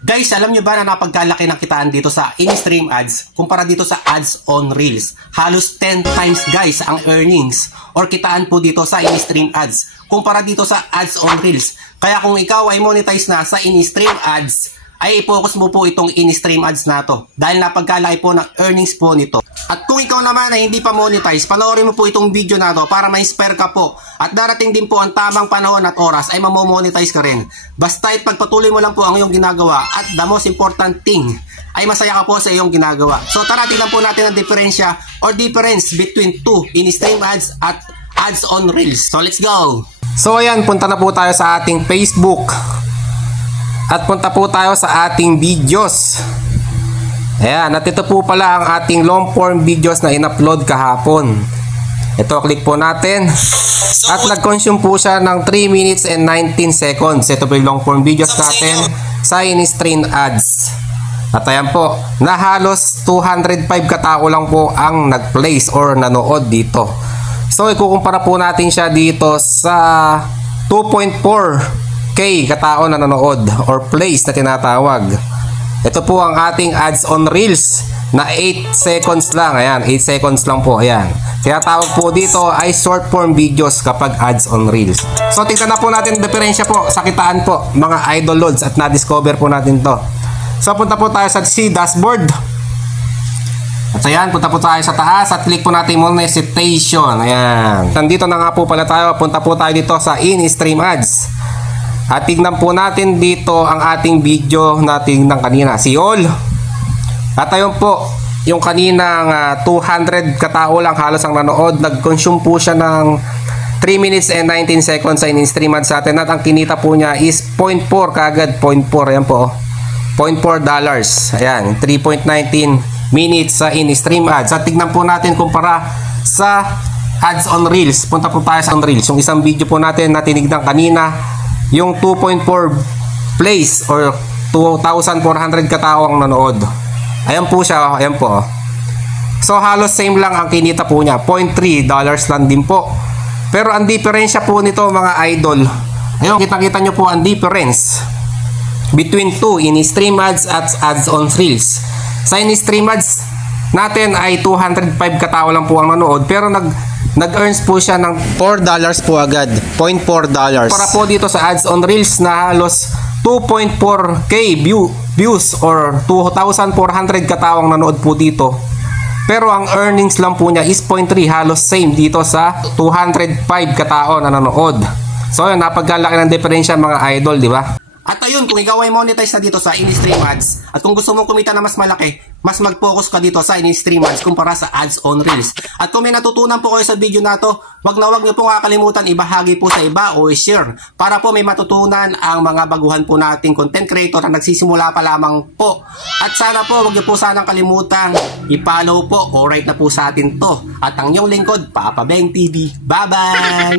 Guys, alam nyo ba na napagkalaki ng kitaan dito sa in-stream ads kumpara dito sa ads on Reels? Halos 10 times guys ang earnings or kitaan po dito sa in-stream ads kumpara dito sa ads on Reels. Kaya kung ikaw ay monetize na sa in-stream ads, ay i-focus mo po itong in-stream ads na to dahil napagkalaki po ng earnings po nito. At kung ikaw naman ay hindi pa monetize, panoorin mo po itong video na to para ma-inspire ka po. At darating din po ang tamang panahon at oras ay mamomonetize ka rin. Basta pagpatuloy mo lang po ang iyong ginagawa at the most important thing ay masaya ka po sa iyong ginagawa. So tara, tingnan po natin ang diferensya or difference between two in-stream ads at ads on Reels. So let's go! So ayan, punta na po tayo sa ating Facebook. At punta po tayo sa ating videos. Ayan, at ito po pala ang ating long form videos na in-upload kahapon. Ito, click po natin. At nag-consume po siya ng 3 minutes and 19 seconds. Ito po yung long form videos natin sa in-stream ads. At ayan po, na halos 205 katao lang po ang nag-place or nanood dito. So, ikukumpara po natin siya dito sa 2.4K katao na nanood or plays na tinatawag. Ito po ang ating ads on Reels na 8 seconds lang. Ayan, 8 seconds lang po. Ayan. Tinatawag po dito ay short form videos kapag ads on Reels. So, tingnan na po natin ang diferensya po sa kitaan po, mga idol loads, at na-discover po natin to. So, punta po tayo sa dashboard. At ayan, punta po tayo sa taas at click po natin monetization. Ayan. Nandito na nga po pala tayo. Punta po tayo dito sa in-stream ads. At tignan po natin dito ang ating video na tignan kanina, si All. At ayun po, yung kaninang 200 katao lang halos ang nanood, nag-consume po siya ng 3 minutes and 19 seconds sa in-stream ads sa atin. At ang kinita po niya is 0.4 kagad, 0.4, ayan po, $0.4. Ayan, 3.19 minutes sa in-stream ads. At tignan po natin kumpara sa ads on Reels. Punta po tayo sa on Reels. Yung isang video po natin na tinignan kanina, yung 2.4 plays or 2,400 katao ang nanood. Ayan po siya, ayan po. So halos same lang ang kinita po niya, $0.3 lang din po. Pero ang diferensya po nito mga idol, ayun, kita-kita nyo po ang difference between two in-stream ads at ads on Reels. Sa in-stream ads natin ay 205 katao lang po ang nanood, pero nag-earns po siya ng $4 po agad, $0.4. Para po dito sa ads on Reels na halos 2.4K views or 2,400 katao ang nanood po dito. Pero ang earnings lang po niya is 0.3, halos same dito sa 205 katao na nanood. So yun, napagkalaki ng diferensya mga idol, di ba? At ayun, kung ikaw ay monetize na dito sa in-stream ads at kung gusto mong kumita na mas malaki, mas mag-focus ka dito sa in-stream ads kumpara sa ads on Reels. At kung may natutunan po kayo sa video na to, wag niyo pong kakalimutan ibahagi po sa iba o i-share para po may matutunan ang mga baguhan po nating content creator na nagsisimula pa lamang po. At sana po, wag niyo po sanang kalimutan i-follow po o write na po sa atin to. At ang inyong lingkod, Papa Beng TV. Bye-bye!